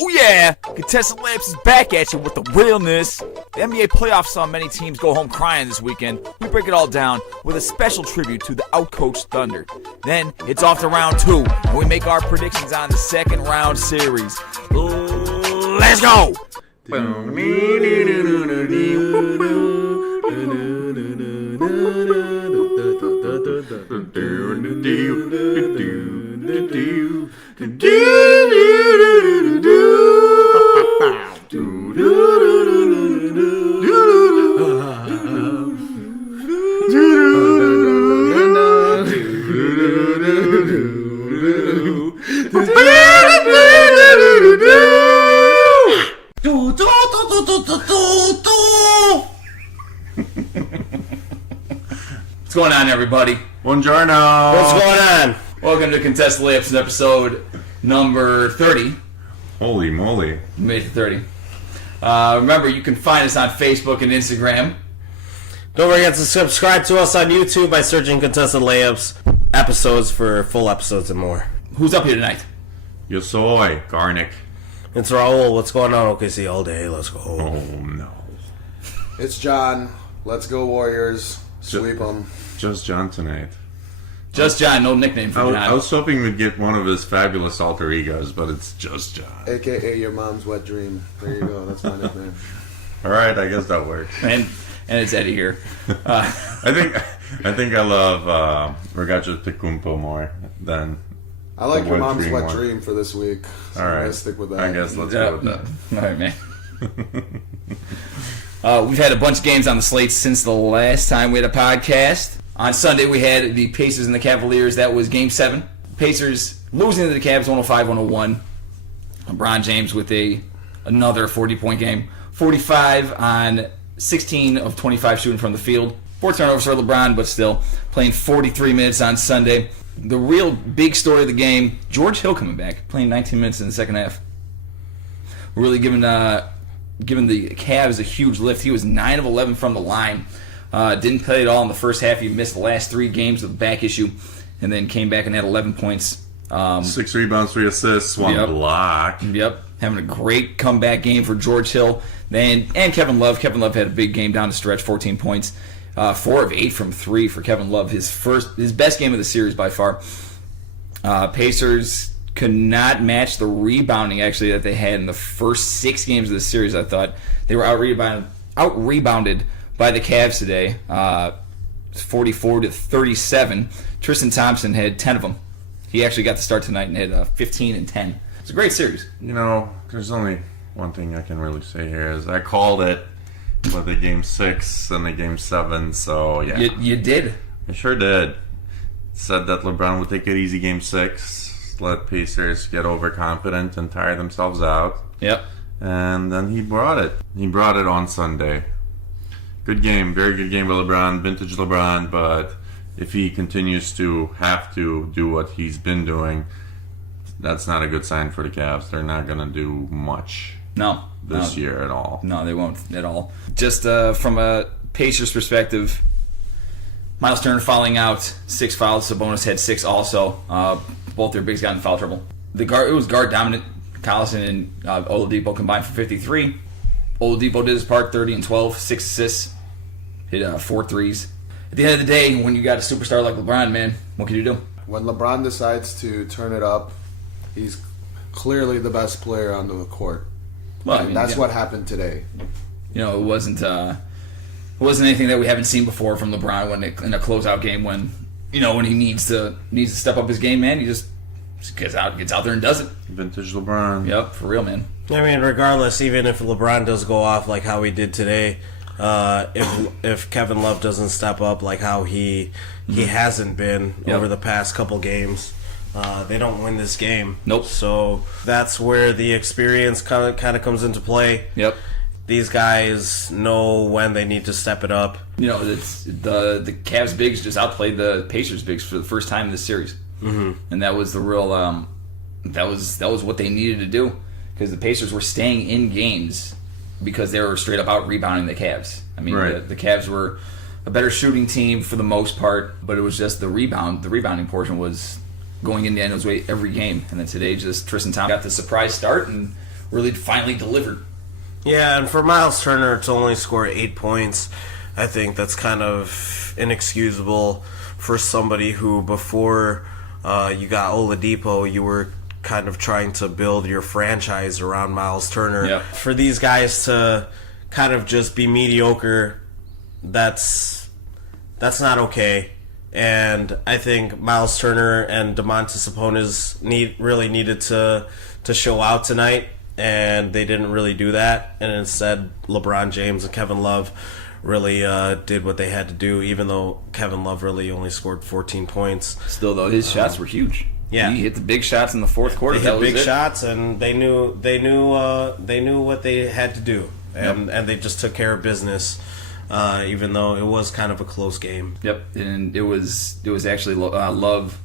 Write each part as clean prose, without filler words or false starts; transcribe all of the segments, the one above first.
Oh yeah! Contested Layups is back at you with the realness. The NBA playoffs saw many teams go home crying this weekend. We break it all down with a special tribute to the outcoached Thunder. Then it's off to round 2, and we make our predictions on the second round series. Let's go! What's going on, everybody? Buongiorno. What's going on? Welcome to Contested Layups, episode number 30. Holy moly. We made it to 30. Remember, you can find us on Facebook and Instagram. Don't forget to subscribe to us on YouTube by searching Contested Layups episodes for full episodes and more. Who's up here tonight? Yo soy, Garnick. It's Raul. What's going on? OKC all day. Let's go. Oh no. It's John. Let's go Warriors. Sweep them. Just John tonight. Just John, no nickname for I John. was hoping we'd get one of his fabulous alter egos, but it's just John. AKA your mom's wet dream. There you go. That's my nickname. Alright, I guess that works. And it's Eddie here. I think I love Regacho Tecumpo more than I like the your wet mom's dream wet one. dream for this week. So Alright. let's stick with that. I guess let's go with that. All right, man. We've had a bunch of games on the slate since the last time we had a podcast. On Sunday, we had the Pacers and the Cavaliers. That was Game 7. Pacers losing to the Cavs 105-101. LeBron James with another 40-point game. 45 on 16 of 25 shooting from the field. 4 turnovers for LeBron, but still playing 43 minutes on Sunday. The real big story of the game, George Hill coming back, playing 19 minutes in the second half. Really giving the Cavs a huge lift. He was 9 of 11 from the line. Didn't play at all in the first half. He missed the last 3 games with a back issue, and then came back and had 11 points. 6 rebounds, 3 assists, 1 block. Yep, having a great comeback game for George Hill. And Kevin Love. Kevin Love had a big game down the stretch, 14 points. 4 of 8 from 3 for Kevin Love. His best game of the series by far. Pacers could not match the rebounding actually that they had in the first 6 games of the series. I thought they were out rebounded by the Cavs today, 44-37. Tristan Thompson had 10 of them. He actually got the start tonight and had 15 and 10. It's a great series. You know, there's only one thing I can really say here is I called it with the Game 6 and the Game 7, so yeah. You did. I sure did. Said that LeBron would take it easy Game 6, let Pacers get overconfident and tire themselves out. Yep. And then he brought it. He brought it on Sunday. Good game, very good game by LeBron, vintage LeBron, but if he continues to have to do what he's been doing, that's not a good sign for the Cavs. They're not going to do much this year at all. No, they won't at all. Just from a Pacers perspective, Miles Turner fouling out, 6 fouls. Sabonis had 6 also. Both their bigs got in foul trouble. It was guard dominant. Collison and Oladipo combined for 53. Oladipo did his part, 30 and 12, 6 assists, hit 4 threes. At the end of the day, when you got a superstar like LeBron, man, what can you do? When LeBron decides to turn it up, he's clearly the best player on the court. Well, and that's what happened today. You know, it wasn't anything that we haven't seen before from LeBron in a closeout game when he needs to step up his game, man. He just gets out there and does it. Vintage LeBron. Yep, for real, man. I mean, regardless, even if LeBron does go off like how he did today, if Kevin Love doesn't step up like how he hasn't been over the past couple games, they don't win this game. Nope. So that's where the experience kind of comes into play. Yep. These guys know when they need to step it up. You know, it's the Cavs bigs just outplayed the Pacers bigs for the first time in this series, and that was the real that was what they needed to do, because the Pacers were staying in games because they were straight up out rebounding the Cavs. I mean, right. the Cavs were a better shooting team for the most part, but it was just the rebounding portion was going in the Daniels' way every game. And then today, just Tristan Thompson got the surprise start and really finally delivered. Yeah, and for Miles Turner to only score 8 points, I think that's kind of inexcusable for somebody who, before you got Oladipo, you were kind of trying to build your franchise around Miles Turner. Yep. For these guys to kind of just be mediocre, that's not okay. And I think Miles Turner and Domantas Sabonis really needed to show out tonight, and they didn't really do that. And instead, LeBron James and Kevin Love really did what they had to do, even though Kevin Love really only scored 14 points. Still, though, his shots were huge. Yeah, he hit the big shots in the fourth quarter. They hit big shots, and they knew what they had to do, and they just took care of business. Even though it was kind of a close game. Yep, and it was actually Love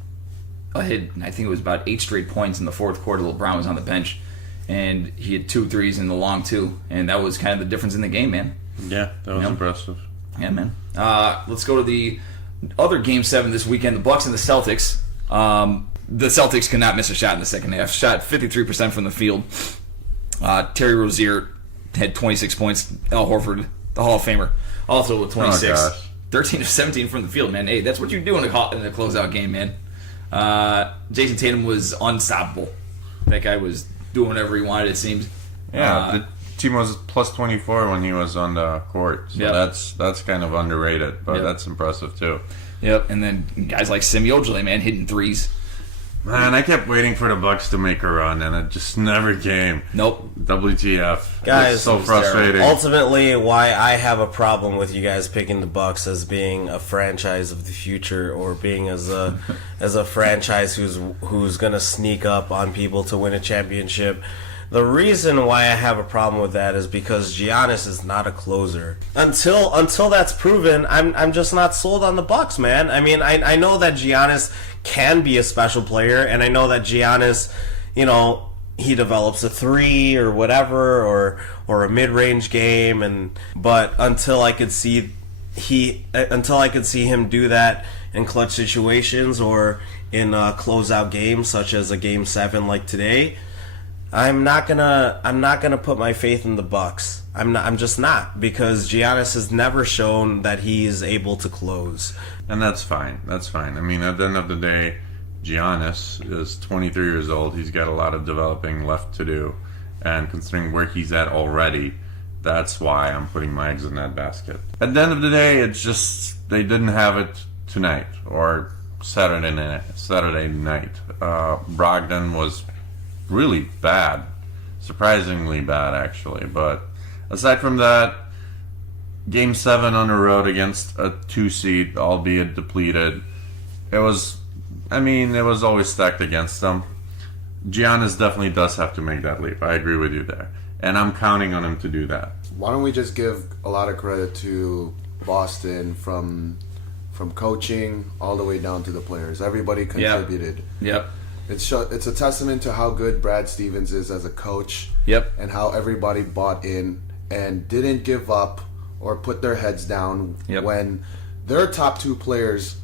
hit, I think it was about 8 straight points in the fourth quarter. LeBron was on the bench, and he had 2 threes in the long 2, and that was kind of the difference in the game, man. Yeah, that was impressive. Yeah, man. Let's go to the other Game 7 this weekend, the Bucks and the Celtics. The Celtics could not miss a shot in the second half. Shot 53% from the field. Terry Rozier had 26 points. Al Horford, the Hall of Famer, also with 26. 13 of 17 from the field, man. Hey, that's what you do in a closeout game, man. Jason Tatum was unstoppable. That guy was doing whatever he wanted, it seems. Yeah, the team was plus 24 when he was on the court. So that's kind of underrated, but that's impressive too. Yep, and then guys like Semi Ojeleye, man, hitting threes. Man, I kept waiting for the Bucks to make a run, and it just never came. Nope. WTF. Guys, it's so frustrating. Ultimately, why I have a problem with you guys picking the Bucks as being a franchise of the future, or being as a franchise who's gonna sneak up on people to win a championship. The reason why I have a problem with that is because Giannis is not a closer. Until that's proven, I'm just not sold on the Bucks, man. I mean, I know that Giannis can be a special player, and I know that Giannis, he develops a 3 or whatever, or a mid-range game, but until I could see him do that in clutch situations or in closeout games such as a Game 7 like today, I'm not gonna put my faith in the Bucks. I'm just not, because Giannis has never shown that he is able to close. And that's fine. That's fine. I mean, at the end of the day, Giannis is 23 years old. He's got a lot of developing left to do. And considering where he's at already, that's why I'm putting my eggs in that basket. At the end of the day, it's just they didn't have it tonight or Saturday night. Brogdon was really bad. Surprisingly bad, actually. But aside from that, Game 7 on the road against a 2 seed, albeit depleted. It was always stacked against them. Giannis definitely does have to make that leap. I agree with you there. And I'm counting on him to do that. Why don't we just give a lot of credit to Boston from coaching all the way down to the players. Everybody contributed. Yep. It's a testament to how good Brad Stevens is as a coach. Yep. And how everybody bought in and didn't give up or put their heads down when their top 2 players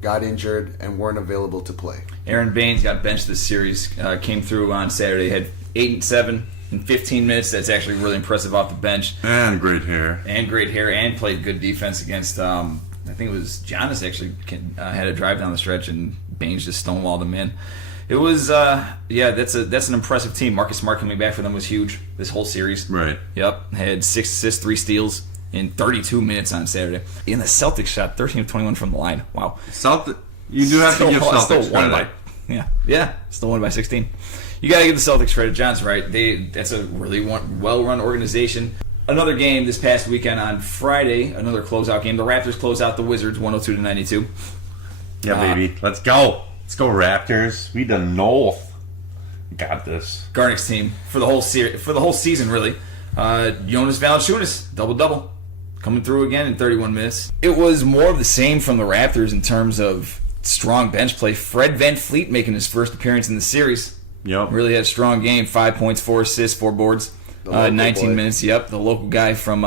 got injured and weren't available to play. Aaron Baines got benched this series, came through on Saturday, had 8 and 7 in 15 minutes. That's actually really impressive off the bench. And great hair. And played good defense against, I think it was Giannis actually had a drive down the stretch, and Baines just stonewalled him in. It was, that's an impressive team. Marcus Smart coming back for them was huge this whole series. Right. Yep. Had 6 assists, 3 steals in 32 minutes on Saturday. And the Celtics shot 13 of 21 from the line. Wow. You do have to give Celtics credit. Still won by 16. You got to give the Celtics credit. John's right. That's a really well-run organization. Another game this past weekend on Friday, another closeout game. The Raptors close out the Wizards 102-92. Yeah, baby. Let's go. Let's go, Raptors. We the North. Got this. Garnick's team for the whole season, really. Jonas Valanciunas, double-double. Coming through again in 31 minutes. It was more of the same from the Raptors in terms of strong bench play. Fred VanVleet making his first appearance in the series. Yep. Really had a strong game. 5 points, 4 assists, 4 boards. 19 minutes. Yep. The local guy from,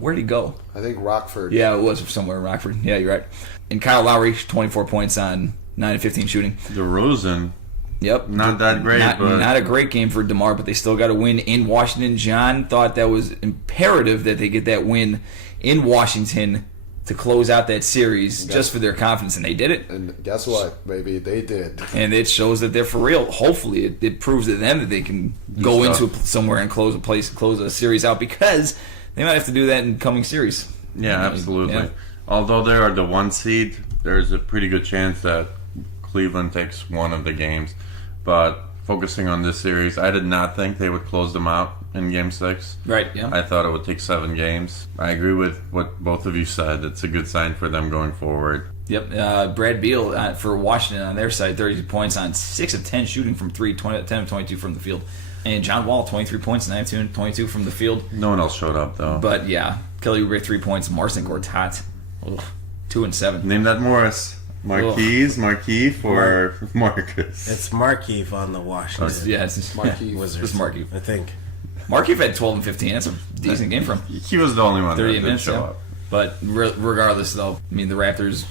where'd he go? I think Rockford. Yeah, it was somewhere in Rockford. Yeah, you're right. And Kyle Lowry, 24 points on 9 of 15 shooting. DeRozan Yep. Not that great, but not a great game for DeMar, but they still got a win in Washington. John thought that was imperative that they get that win in Washington to close out that series just for their confidence, and they did it. And guess what, baby? They did. And it shows that they're for real. Hopefully, it proves to them that they can go into somewhere and close a series out, because they might have to do that in coming series. yeah, absolutely. Yeah. Although they are the 1 seed, there's a pretty good chance that Cleveland takes one of the games. But focusing on this series, I did not think they would close them out in Game 6. Right, yeah. I thought it would take 7 games. I agree with what both of you said. It's a good sign for them going forward. Yep. Brad Beal for Washington on their side, 32 points on 6 of 10 shooting from 3, 10 of 22 from the field. And John Wall, 23 points, 9 of 22 from the field. No one else showed up, though. But yeah, Kelly Oubre 3 points, Marcin Gortat, 2 and 7. Name that Morris. Marquis for Marcus. It's Markeith on the Washington. Yeah, it's Marquise. Wizards. Just Markeith. I think. Markeith had 12 and 15. That's a decent game for him. He was the only one that 38 didn't minutes, show yeah. up. But regardless, though, I mean, the Raptors,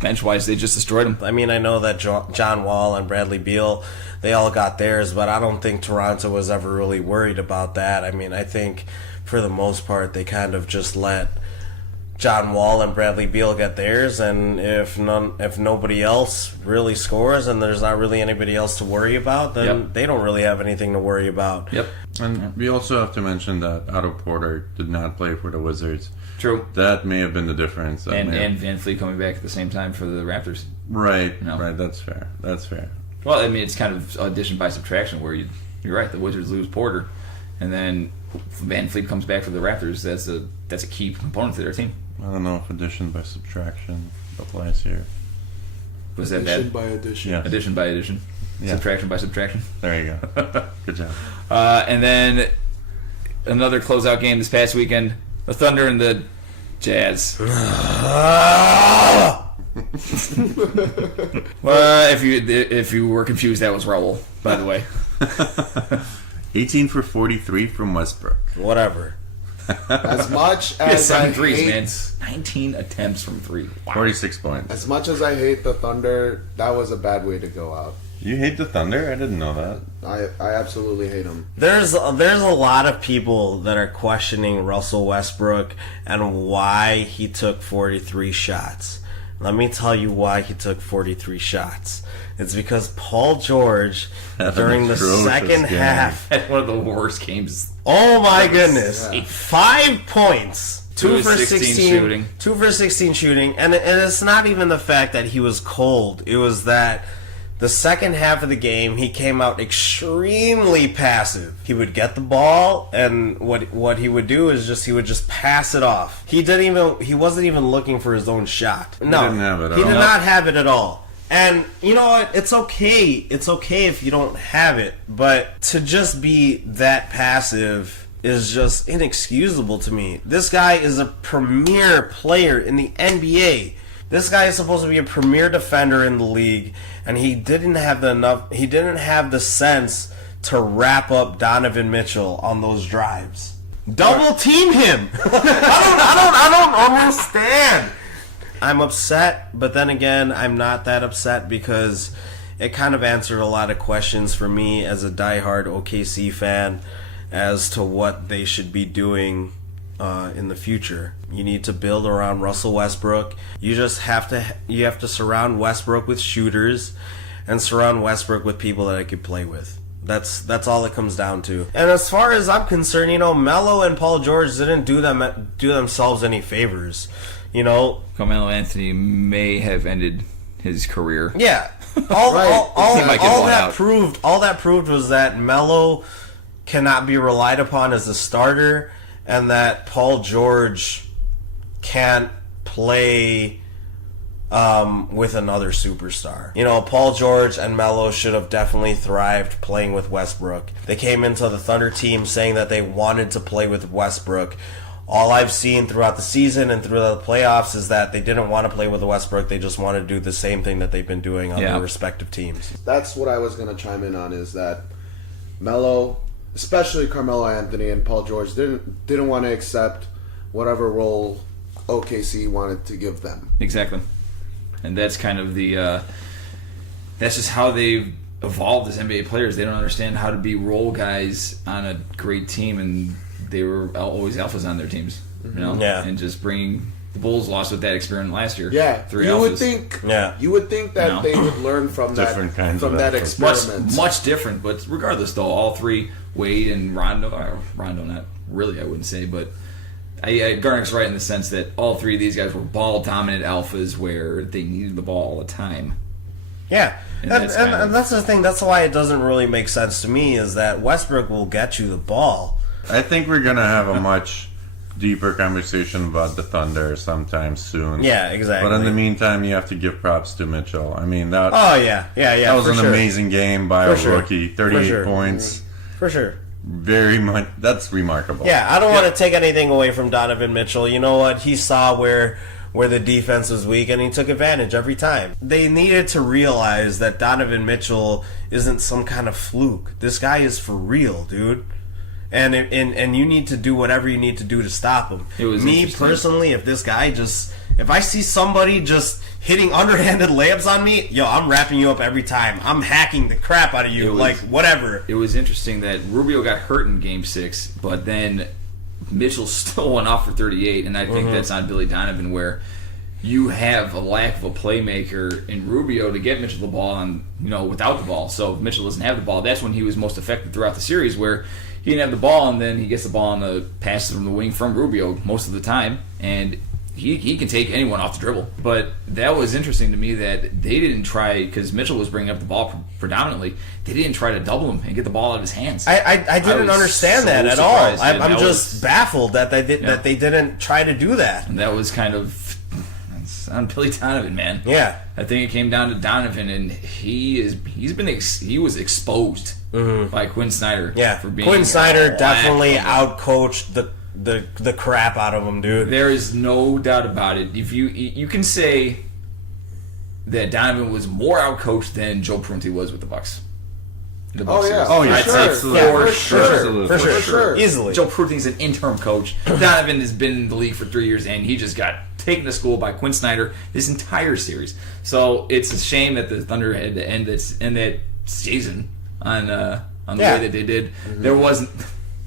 bench-wise, they just destroyed them. I mean, I know that John Wall and Bradley Beal, they all got theirs, but I don't think Toronto was ever really worried about that. I mean, I think for the most part, they kind of just let John Wall and Bradley Beal get theirs, and if nobody else really scores and there's not really anybody else to worry about, then they don't really have anything to worry about. Yep. And we also have to mention that Otto Porter did not play for the Wizards. True. That may have been the difference. And Van Fleet coming back at the same time for the Raptors. Right, No. right. That's fair. That's fair. Well, I mean, it's kind of addition by subtraction where you're right, the Wizards lose Porter, and then Van Fleet comes back for the Raptors. That's a key component to their team. I don't know if addition by subtraction applies here. Was that Addition bad? by addition. Yeah. Addition by addition. Yeah. Subtraction by subtraction. There you go. Good job. And then another closeout game this past weekend, the Thunder and the Jazz. Well, if you were confused, that was Raul, by the way. 18 for 43 from Westbrook. Whatever. As much He had as I 7 threes, hate, man. 19 attempts from 3. Wow. 46 points. as much as I hate the Thunder, that was a bad way to go out. You hate the Thunder? I didn't know that. I absolutely hate them. There's a lot of people that are questioning Russell Westbrook and why he took 43 shots. Let me tell you why he took 43 shots. It's because Paul George, during the atrocious second game. half, That's one of the worst games. oh my goodness, Yeah. 5 points. 2 for 16 16 shooting. 2 for 16 shooting. And it's not even the fact that he was cold. It was that the second half of the game, he came out extremely passive. He would get the ball, and what he would do is he would just pass it off. He wasn't even looking for his own shot. No, didn't have it at he all. did not have it at all. And you know what? It's okay. It's okay if you don't have it, but to just be that passive is just inexcusable to me. This guy is a premier player in the NBA. This guy is supposed to be a premier defender in the league, and he didn't have the sense to wrap up Donovan Mitchell on those drives. Double team him. I don't understand. I'm upset, but then again, I'm not that upset because it kind of answered a lot of questions for me as a diehard OKC fan as to what they should be doing in the future. You need to build around Russell Westbrook. You have to surround Westbrook with shooters and surround Westbrook with people that I could play with. That's all it comes down to. And as far as I'm concerned, Melo and Paul George didn't do themselves any favors. Carmelo Anthony may have ended his career. Yeah. All He might get bought out. that proved was that Melo cannot be relied upon as a starter, and that Paul George can't play with another superstar. Paul George and Melo should have definitely thrived playing with Westbrook. They came into the Thunder team saying that they wanted to play with Westbrook. All I've seen throughout the season and throughout the playoffs is that they didn't want to play with Westbrook. They just wanted to do the same thing that they've been doing on their respective teams. That's what I was going to chime in on, is that Melo, especially Carmelo Anthony and Paul George, didn't want to accept whatever role OKC wanted to give them. Exactly. And that's kind of that's just how they've evolved as NBA players. They don't understand how to be role guys on a great team, and they were always alphas on their teams. You know, and just bringing the Bulls lost with that experiment last year. Yeah, 3 you alphas. would think that they would learn from Different kinds of that alphas. experiment. Much different, but regardless, though, all three, Wade and Rondo, not really, I wouldn't say, but Garnick's right in the sense that all three of these guys were ball-dominant alphas where they needed the ball all the time. Yeah, And and that's that's the thing. That's why it doesn't really make sense to me is that Westbrook will get you the ball. I think we're gonna have a much deeper conversation about the Thunder sometime soon. Yeah, exactly. But in the meantime, you have to give props to Mitchell. I mean, that that was an amazing game by a sure. For rookie. 38 sure. points. For sure. Very much. That's remarkable. Yeah, I don't want to take anything away from Donovan Mitchell. You know what? He saw where the defense was weak, and he took advantage every time. They needed to realize that Donovan Mitchell isn't some kind of fluke. This guy is for real, dude. And you need to do whatever you need to do to stop him. It was me interesting. personally, if I see somebody just hitting underhanded layups on me, I'm wrapping you up every time. I'm hacking the crap out of you, whatever. It was interesting that Rubio got hurt in Game 6, but then Mitchell still went off for 38, and I think that's on Billy Donovan, where you have a lack of a playmaker in Rubio to get Mitchell the ball on, without the ball. So if Mitchell doesn't have the ball, that's when he was most effective throughout the series, where he didn't have the ball, and then he gets the ball on the passes from the wing from Rubio most of the time, and he can take anyone off the dribble. But that was interesting to me that they didn't try, because Mitchell was bringing up the ball predominantly, they didn't try to double him and get the ball out of his hands. I didn't was understand so that at all. surprised, and I'm that just was- baffled that they didn't try to do that. And that was kind of on Billy Donovan, man. Yeah. I think it came down to Donovan, and he was exposed by Quinn Snyder. Yeah, for being Quinn Snyder a definitely lack of outcoached the crap out of him, dude. There is no doubt about it. If you can say that Donovan was more outcoached than Joe Prunty was with the Bucks. The Bucks yeah. series. Oh, yeah, I'd say absolutely. for Absolutely. sure. For sure. Easily. Joe Prunty's an interim coach. Donovan has been in the league for 3 years, and he just got taken to school by Quinn Snyder this entire series. So it's a shame that the Thunder had to end that season on the way that they did. There wasn't.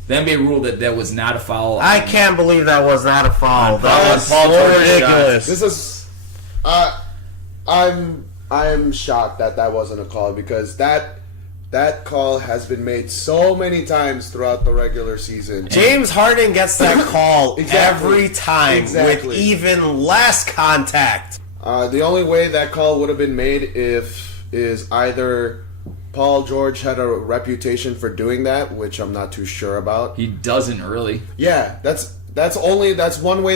The NBA ruled that was not a foul. I can't believe that was not a foul. Paul That was George so shot. ridiculous. This is, I'm shocked that wasn't a call, because that call has been made so many times throughout the regular season. James Harden gets that call Exactly. every time Exactly. with even less contact. The only way that call would have been made is either Paul George had a reputation for doing that, which I'm not too sure about. He doesn't really. Yeah, that's one way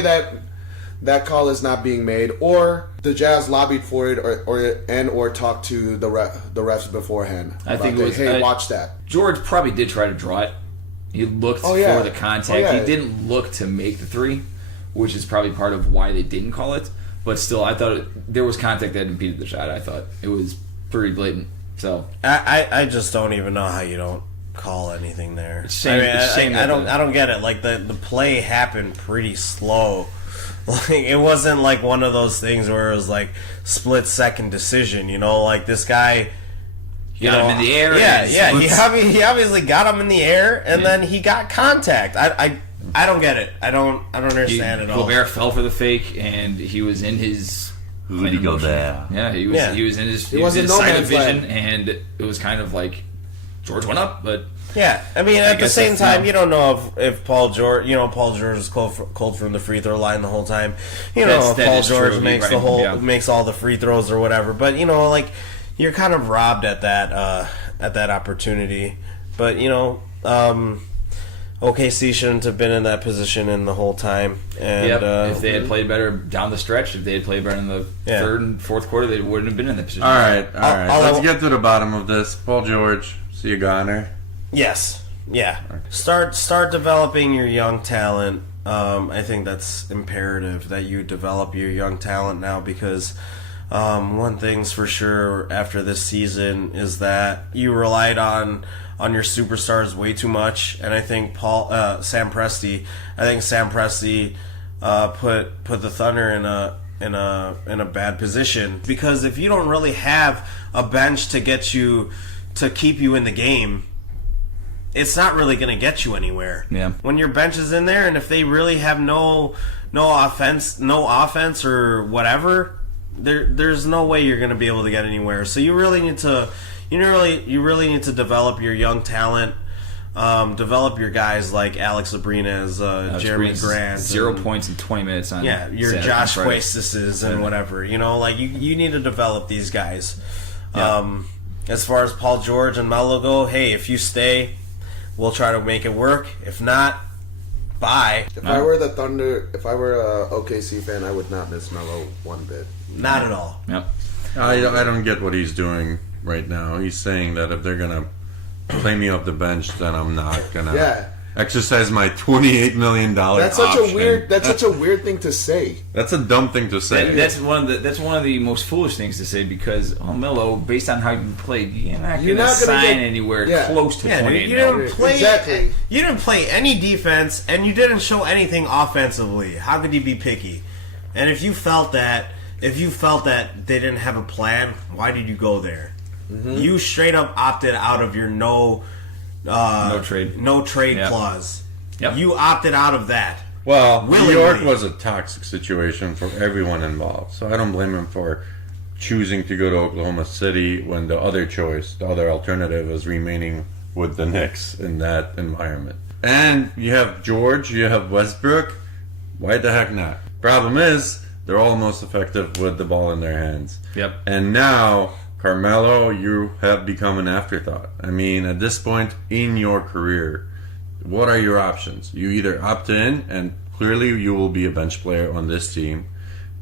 that call is not being made, or the Jazz lobbied for it, or talked to the refs beforehand. I think about it was. hey, watch that. George probably did try to draw it. He looked for the contact. He didn't look to make the three, which is probably part of why they didn't call it. But still, I thought there was contact that impeded the shot. I thought it was pretty blatant. So I just don't even know how you don't call anything there. It's shame- it's shame I that don't get it. Like the play happened pretty slow. Like it wasn't like one of those things where it was like split second decision. Like this guy. got him in the air. Yeah. He obviously got him in the air, and then he got contact. I don't get it. I don't understand it all. Gobert fell for the fake, and he was in his. Rudy Gobert. Yeah, he was in his. He was in no sight of man's vision, land. and it was kind of like George went up, but Yeah, I mean, at the guess same that's time, not- you don't know if Paul George, Paul George is cold from the free throw line the whole time. If that Paul is George true. makes You're right. makes all the free throws or whatever. But like you're kind of robbed at that opportunity. But OKC shouldn't have been in that position in the whole time. And if they had played better down the stretch, if they had played better in the third and fourth quarter, they wouldn't have been in that position. All right. Let's I'll- get to the bottom of this. Paul George, see a goner. Yes. Yeah. Start developing your young talent. I think that's imperative that you develop your young talent now, because one thing's for sure after this season is that you relied on your superstars way too much, and I think Sam Presti put the Thunder in a bad position, because if you don't really have a bench to get you to keep you in the game, it's not really going to get you anywhere. Yeah. When your bench is in there, and if they really have no offense or whatever, there's no way you're going to be able to get anywhere. So you really need to develop your young talent. Develop your guys like Alex Abrines, Jeremy Grant, 0 points in 20 minutes on your Saturday, Josh Friday. Quastises and whatever. Like you need to develop these guys. Yeah. As far as Paul George and Melo go, hey, if you stay, we'll try to make it work. If not, bye. If I were the Thunder, if I were a OKC fan, I would not miss Melo one bit. Not at all. Yep. I don't get what he's doing right now. He's saying that if they're gonna play me off the bench, then I'm not gonna exercise my $28 million. That's such option. a weird thing to say. That's a dumb thing to say. That's one of the most foolish things to say because Melo, based on how you played, you're not going to sign anywhere close to 28 you million. didn't play Exactly. You didn't play any defense, and you didn't show anything offensively. How could you be picky? And if you felt that they didn't have a plan, why did you go there? Mm-hmm. You straight up opted out of your no trade clause. Yep. You opted out of that. Well, willingly. New York was a toxic situation for everyone involved, so I don't blame him for choosing to go to Oklahoma City when the other alternative is remaining with the Knicks in that environment. And you have George, you have Westbrook. Why the heck not? Problem is, they're all most effective with the ball in their hands. Yep. And now, Carmelo, you have become an afterthought. I mean, at this point in your career, what are your options? You either opt in, and clearly you will be a bench player on this team,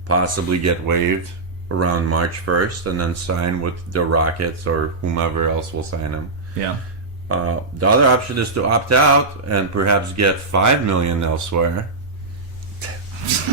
possibly get waived around March 1st, and then sign with the Rockets or whomever else will sign him. Yeah. The other option is to opt out and perhaps get $5 million elsewhere.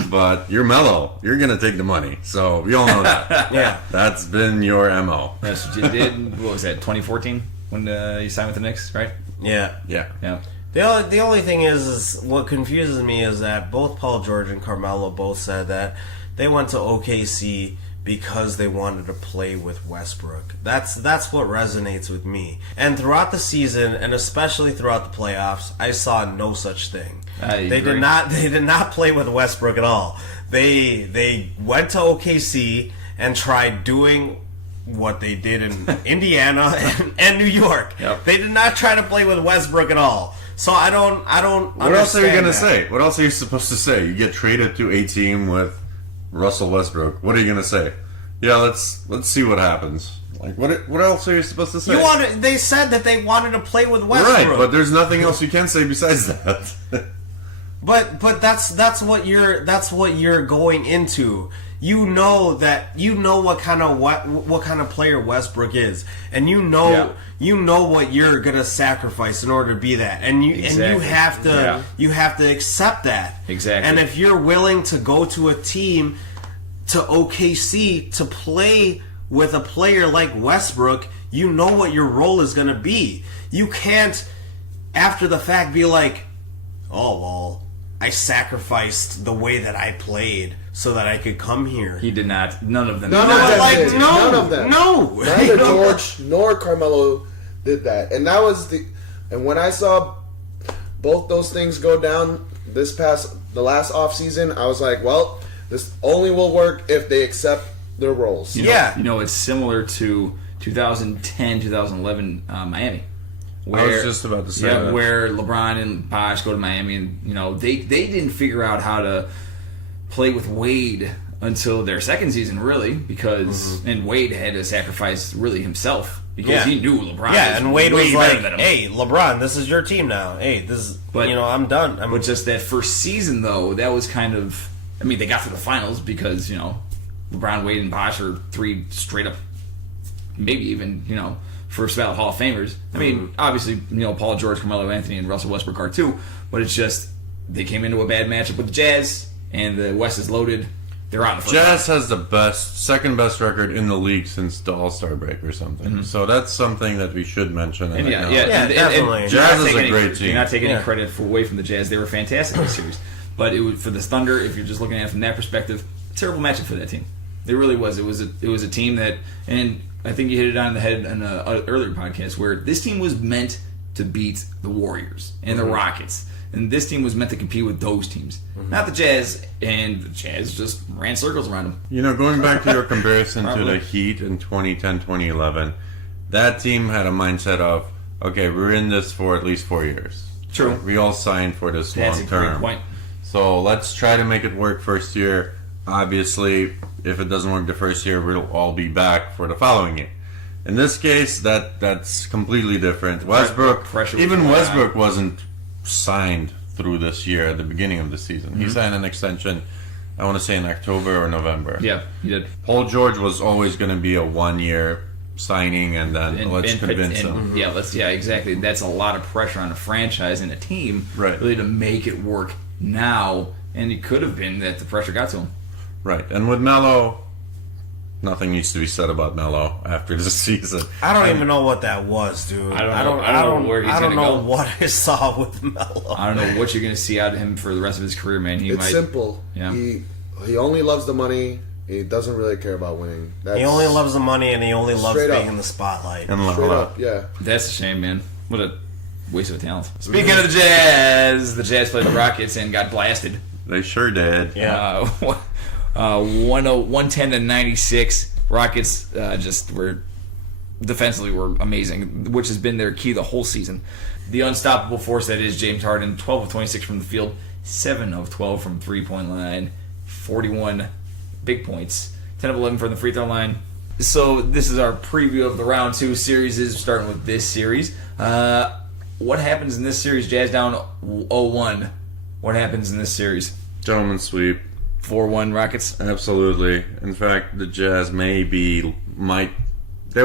But you're Melo. You're going to take the money. So we all know that. Yeah. That's been your MO. That's what you did. What was that, 2014 when you signed with the Knicks, right? Yeah. Yeah. Yeah. The only thing is what confuses me is that both Paul George and Carmelo both said that they went to OKC because they wanted to play with Westbrook. That's what resonates with me. And throughout the season, and especially throughout the playoffs, I saw no such thing. They did not play with Westbrook at all. They went to OKC and tried doing what they did in Indiana and New York. Yep. They did not try to play with Westbrook at all. So I don't. What else are you going to that. say? What else are you supposed to say? You get traded to a team with Russell Westbrook. What are you going to say? Yeah, let's see what happens. Like what else are you supposed to say? They said that they wanted to play with Westbrook. Right, but there's nothing else you can say besides that. But that's what you're going into. You know what kind of player Westbrook is, and you know what you're gonna sacrifice in order to be that, and you have to accept that. Exactly. And if you're willing to go to a team, to OKC, to play with a player like Westbrook, you know what your role is gonna be. You can't, after the fact, be like, oh well, I sacrificed the way that I played so that I could come here. He did not. None of them. None of them. No. Neither George nor Carmelo did that. And that was and when I saw both those things go down the last offseason, I was like, well, this only will work if they accept their roles. You know, it's similar to 2010, 2011 Miami. I was just about to say that. Where LeBron and Bosh go to Miami, and they didn't figure out how to play with Wade until their second season, really, because and Wade had to sacrifice really himself because he knew LeBron. Yeah, was and Wade way was better like, than him. "Hey, LeBron, this is your team now. Hey, this is I'm done." But just that first season, though, that was kind of. I mean, they got to the finals because LeBron, Wade, and Bosh are three straight up, maybe even first ballot Hall of Famers. I mean, obviously, Paul George, Carmelo Anthony, and Russell Westbrook are too, but it's just they came into a bad matchup with the Jazz, and the West is loaded. They're out in the first Jazz has the second best record in the league since the All-Star break or something. Mm-hmm. So that's something that we should mention. And definitely. Jazz is a great team. You're not taking any credit away from the Jazz. They were fantastic in the series. But for the Thunder, if you're just looking at it from that perspective, terrible matchup for that team. It really was. It was a team that, and I think you hit it on the head in an earlier podcast where this team was meant to beat the Warriors and the Rockets. And this team was meant to compete with those teams. Not the Jazz, and the Jazz just ran circles around them. Going back to your comparison to the Heat in 2010, 2011, that team had a mindset of, okay, we're in this for at least 4 years. True. We all signed for this That's long a great term. point. So let's try to make it work first year. Obviously, if it doesn't work the first year, we'll all be back for the following year. In this case, that's completely different. Westbrook, Westbrook wasn't signed through this year at the beginning of the season. He signed an extension, I want to say in October or November. Yeah, he did. Paul George was always going to be a 1 year signing, and then let's convince him. Yeah, exactly. That's a lot of pressure on a franchise and a team, Right. really, to make it work now. And it could have been that the pressure got to him. Right. And with Melo, nothing needs to be said about Melo after this season. I don't even know what that was, dude. I don't know where he's I don't gonna know go. what I saw with Melo. I don't know what you're going to see out of him for the rest of his career, man. It's simple. Yeah. He only loves the money. He doesn't really care about winning. He only loves the money, and he only loves Straight being up. in the spotlight. And Straight up, yeah. That's a shame, man. What a waste of talent. Speaking of the Jazz played the Rockets and got blasted. They sure did. Yeah. 110 to 96. Rockets just were defensively were amazing, which has been their key the whole season. The unstoppable force that is James Harden, 12 of 26 from the field, 7 of 12 from three-point line, 41 big points, 10 of 11 from the free throw line. So this is our preview of the round 2 series, starting with this series. What happens in this series? Jazz down 0-1. What happens in this series? Gentleman's sweep. 4-1 Rockets. Absolutely. In fact, the Jazz they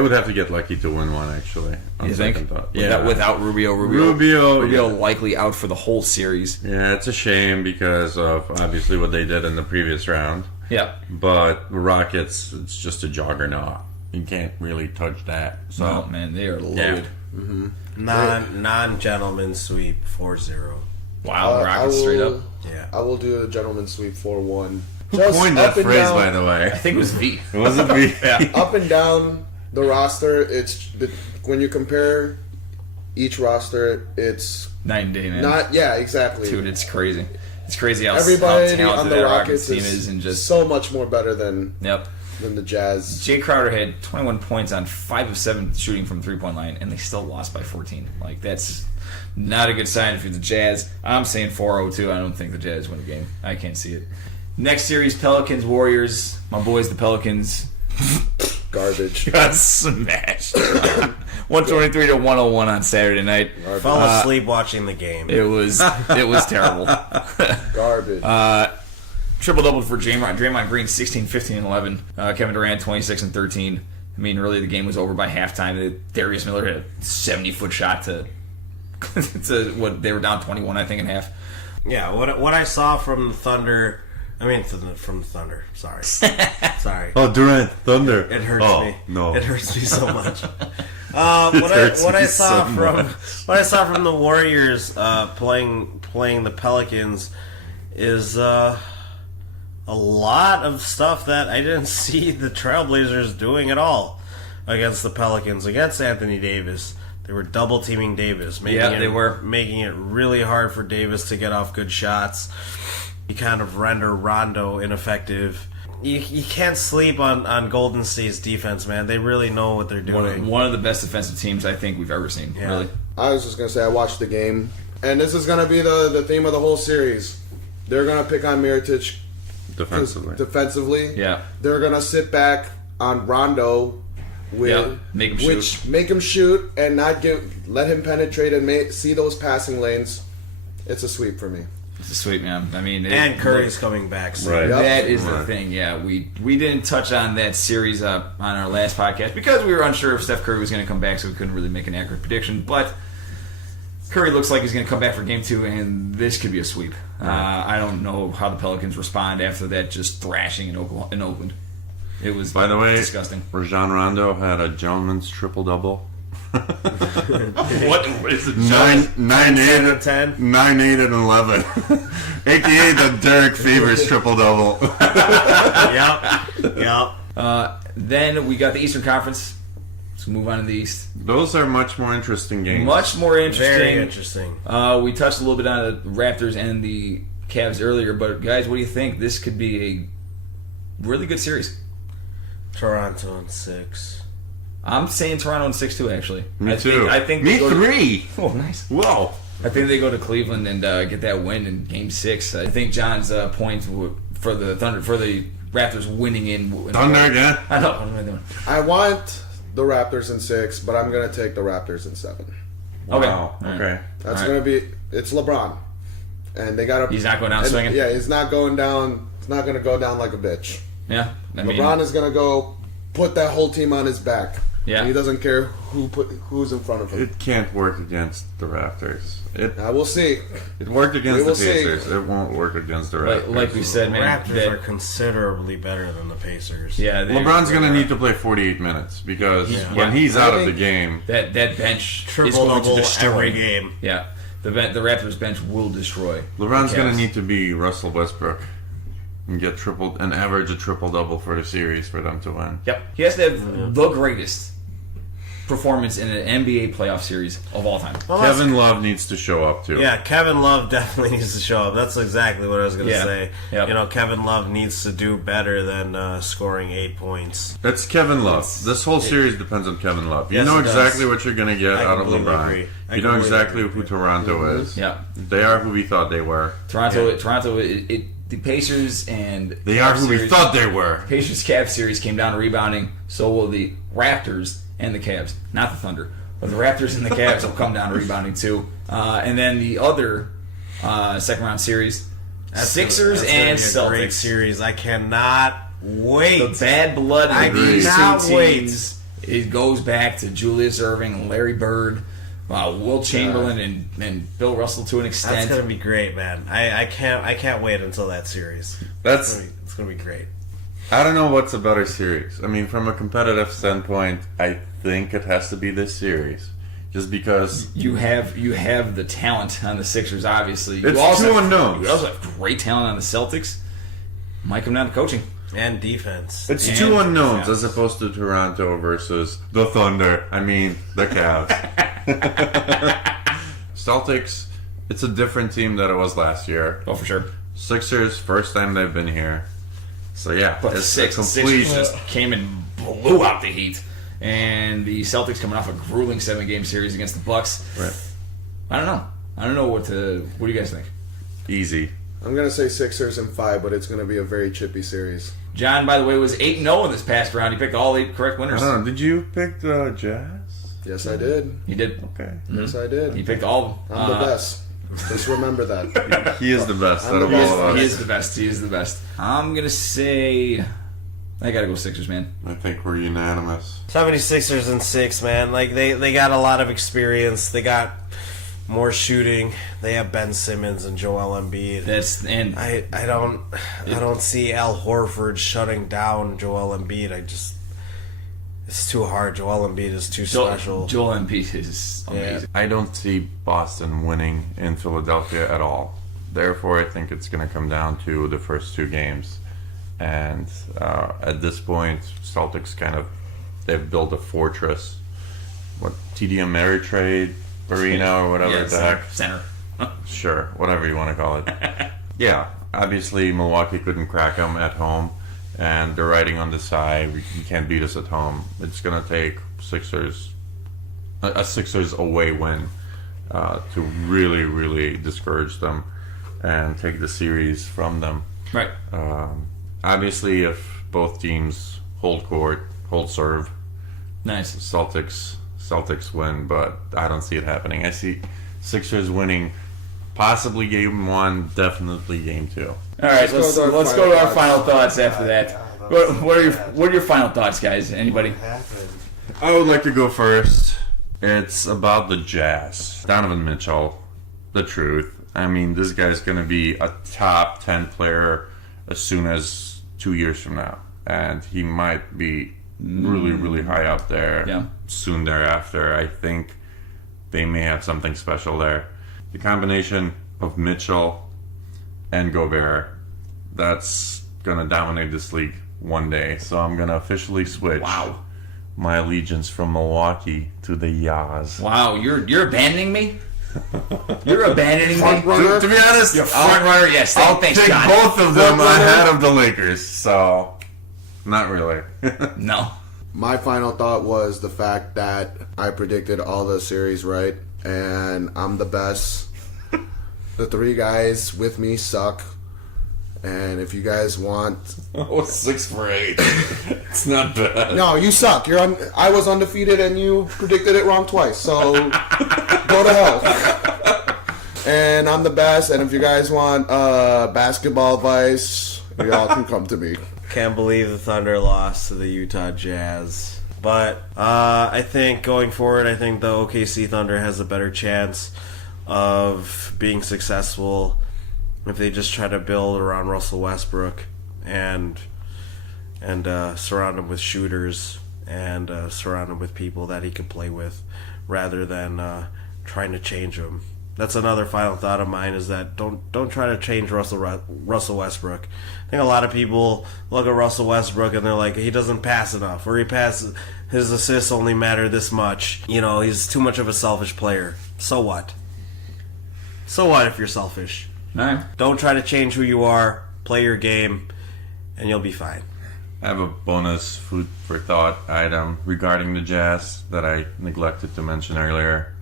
would have to get lucky to win one, actually. You think? Yeah. Without Rubio. Rubio likely out for the whole series. Yeah, it's a shame because of obviously what they did in the previous round. Yeah. But the Rockets, it's just a juggernaut. You can't really touch that. So, Oh, man, they are loaded. Non-gentleman sweep 4-0. Wow, Rockets straight up. Yeah. I will do a gentleman sweep 4-1. Who coined that phrase, by the way? I think it was V. It wasn't me. Yeah. Up and down the roster, when you compare each roster, it's Night and day, man. exactly. Dude, it's crazy. It's crazy how Everybody talented on the that Rockets team is and just so much more better than Yep. the Jazz. Jay Crowder had 21 points on 5 of 7 shooting from three-point line, and they still lost by 14. Like, that's not a good sign if you're the Jazz. I'm saying 4-0-2. I don't think the Jazz win the game. I can't see it. Next series, Pelicans-Warriors. My boys, the Pelicans, Garbage. got smashed. 123 to 101 on Saturday night. Fell asleep watching the game. It was terrible. Garbage. Triple-double for Draymond Green, 16, 15, and 11. Kevin Durant, 26 and 13. I mean, really, the game was over by halftime. Darius Miller hit a 70-foot shot to what they were down 21, I think, in half. Yeah, what I saw from the Thunder... from the Thunder. Sorry. Sorry. Oh, Durant, Thunder. It hurts me. No. It hurts me so much. What I saw from the Warriors playing the Pelicans is a lot of stuff that I didn't see the Trailblazers doing at all against the Pelicans, against Anthony Davis. They were double teaming Davis, they were making it really hard for Davis to get off good shots. You kind of render Rondo ineffective. You can't sleep on Golden State's defense, man. They really know what they're doing. One of the best defensive teams I think we've ever seen. Yeah. Really. I was just going to say I watched the game, and this is going to be the theme of the whole series. They're going to pick on Mirotic defensively. Yeah. They're going to sit back on Rondo Make him shoot and not let him penetrate and see those passing lanes. It's a sweep for me. It's a sweep, man. I mean, and Curry's coming back soon. Right. That is the thing. Yeah, we didn't touch on that series on our last podcast because we were unsure if Steph Curry was going to come back, so we couldn't really make an accurate prediction. But Curry looks like he's going to come back for Game 2, and this could be a sweep. I don't know how the Pelicans respond after that just thrashing in Oakland. It was, by the way, disgusting. Rajon Rondo had a gentleman's triple-double. What is it? 9, 8, and 10? 9, 8, and 11. AKA the Derek Favors triple-double. Yep. Then we got the Eastern Conference. Let's move on to the East. Those are much more interesting games. Much more interesting. Very interesting. We touched a little bit on the Raptors and the Cavs earlier, but guys, what do you think? This could be a really good series. Toronto in 6. I'm saying Toronto in 6 too. Actually, Me too. I think Me they go to- 3. Oh, nice. Whoa. I think they go to Cleveland and get that win in Game 6. I think John's point for the Thunder for the Raptors winning in Thunder again. I know. What am I doing? I want the Raptors in 6, but I'm gonna take the Raptors in 7. Okay. Wow. All right. Okay. That's All gonna be. It's LeBron, and they got to. He's not going down swinging? Yeah, he's not going down. It's not gonna go down like a bitch. Yeah. I mean, LeBron is gonna go put that whole team on his back. Yeah. And he doesn't care who's in front of him. It can't work against the Raptors. We'll see. It worked against We the will see. Pacers. It won't work against the Raptors. like we said, man. Raptors are considerably better than the Pacers. Yeah. LeBron's going to need to play 48 minutes because when he's out of the game, that bench is Triple going to double destroy every game. Yeah. The Raptors bench will destroy. LeBron's the going Cavs. to need to be Russell Westbrook and get average a triple double for the series for them to win. Yep. He has to have the greatest performance in an NBA playoff series of all time. Well, Kevin Love needs to show up too. Yeah, Kevin Love definitely needs to show up. That's exactly what I was going to Yeah. say. Yep. You know, Kevin Love needs to do better than scoring 8 points. That's Kevin Love. This whole series depends on Kevin Love. You Yes, know it does. exactly what you're going to get I out of completely LeBron. agree. I You know completely exactly agree. who Toronto is. Yeah. They are who we thought they were. Toronto, Yeah. the Pacers and They are Cavs who we series- thought they were. Pacers Cavs series came down to rebounding. So will the Raptors and the Cavs, not the Thunder, but the Raptors and the Cavs will come down to rebounding too. And then the other second round series, Sixers That's gonna and be a great Celtics. series. I cannot wait. The bad blood I of these cannot two wait. teams. It goes back to Julius Erving, Larry Bird, Will Chamberlain, and Bill Russell to an That's extent. gonna be great, man. I can't wait until that series. That's It's gonna be great. I don't know what's a better series. I mean, from a competitive standpoint, I think it has to be this series, just because You have the talent on the Sixers, obviously. It's two unknowns. You also have great talent on the Celtics. Might come down to coaching. And defense. it's And- two unknowns yeah. as opposed to Toronto versus the Thunder. I mean, the Cavs. Celtics, it's a different team than it was last year. Oh, for sure. Sixers, first time they've been here. So yeah, But the it's a Sixers complete. just came and blew out the Heat. And the Celtics coming off a grueling 7-game series against the Bucks. Right. I don't know. I don't know what do you guys think? Easy. I'm gonna say Sixers in 5, but it's gonna be a very chippy series. John, by the way, was 8-0 in this past round. He picked all 8 correct I winners. don't know. Did you pick the Jazz? Yes, I did. He did. Okay. Yes, I did. He picked all of them. I'm the best. Just remember that. He is the best I'm out of the all best. of He us. is the best. He is the best. I'm going to say... I got to go Sixers, man. I think we're unanimous. 76ers in 6, man. Like they got a lot of experience. They got more shooting. They have Ben Simmons and Joel Embiid. I don't see Al Horford shutting down Joel Embiid. It's too hard. Joel Embiid is too special. Joel Embiid is amazing. I don't see Boston winning in Philadelphia at all. Therefore, I think it's going to come down to the first 2 games. And at this point, Celtics they've built a fortress. What, TD Ameritrade Arena or whatever the heck? Center. Sure, whatever you want to call it. Yeah, obviously Milwaukee couldn't crack them at home, and they're riding on the side. You can't beat us at home. It's going to take a Sixers away win to really, really discourage them and take the series from them. Right. Obviously, if both teams hold court, hold serve, Nice. Celtics win, but I don't see it happening. I see Sixers winning possibly game 1, definitely game 2. All right, let's go to our final thoughts after that. What are your final thoughts, guys? Anybody? I would like to go first. It's about the Jazz. Donovan Mitchell, the truth. I mean, this guy's going to be a top 10 player as soon as 2 years from now. And he might be really, really high up there soon thereafter. I think they may have something special there. The combination of Mitchell and Gobert, that's going to dominate this league one day. So I'm going to officially switch my allegiance from Milwaukee to the Yaz. Wow, you're abandoning me? You're abandoning me? To be honest, You're front runner? Yes, I'll thanks, take John. both of them ahead of the Lakers, so not really. No. My final thought was the fact that I predicted all the series right, and I'm the best. The three guys with me suck, and if you guys want, 6 for 8. It's not bad. no, you suck. I was undefeated, and you predicted it wrong twice. So go to hell. And I'm the best. And if you guys want basketball advice, y'all can come to me. Can't believe the Thunder lost to the Utah Jazz. But I think going forward, I think the OKC Thunder has a better chance of being successful if they just try to build around Russell Westbrook and surround him with shooters and surround him with people that he can play with rather than trying to change him. That's another final thought of mine, is that don't try to change Russell Westbrook. I think a lot of people look at Russell Westbrook and they're like, he doesn't pass enough, or his assists only matter this much. You know, he's too much of a selfish player. So what? So what if you're selfish? All right. Don't try to change who you are. Play your game, and you'll be fine. I have a bonus food for thought item regarding the Jazz that I neglected to mention earlier.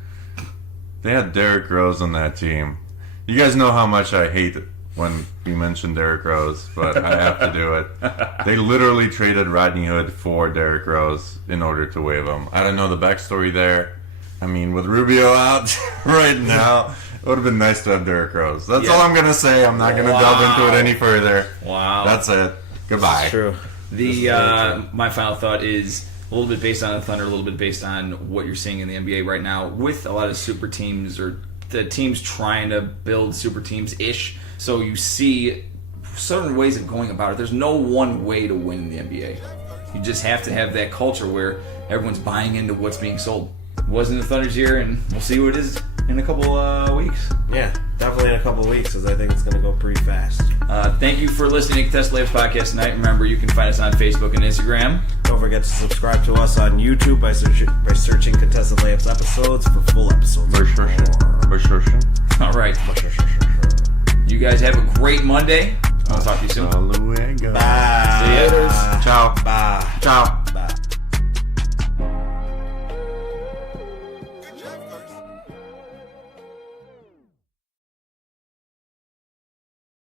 They had Derrick Rose on that team. You guys know how much I hate it when we mention Derrick Rose, but I have to do it. They literally traded Rodney Hood for Derrick Rose in order to waive him. I don't know the backstory there. I mean, with Rubio out right now, it would have been nice to have Derrick Rose. That's all I'm going to say. I'm not going to delve into it any further. Wow. That's it. Goodbye. It's true. My final thought is a little bit based on the Thunder, a little bit based on what you're seeing in the NBA right now with a lot of super teams, or the teams trying to build super teams-ish. So you see certain ways of going about it. There's no one way to win in the NBA. You just have to have that culture where everyone's buying into what's being sold. It wasn't the Thunder's year, and we'll see what it is in a couple weeks. Yeah, definitely in a couple of weeks, because I think it's going to go pretty fast. Thank you for listening to Contested Layups Podcast tonight. Remember, you can find us on Facebook and Instagram. Don't forget to subscribe to us on YouTube by searching Contested Layups episodes for full episodes. For sure. All right. You guys have a great Monday. I'll talk to you soon. Hasta luego. Bye. See ya. Ciao. Bye. Ciao.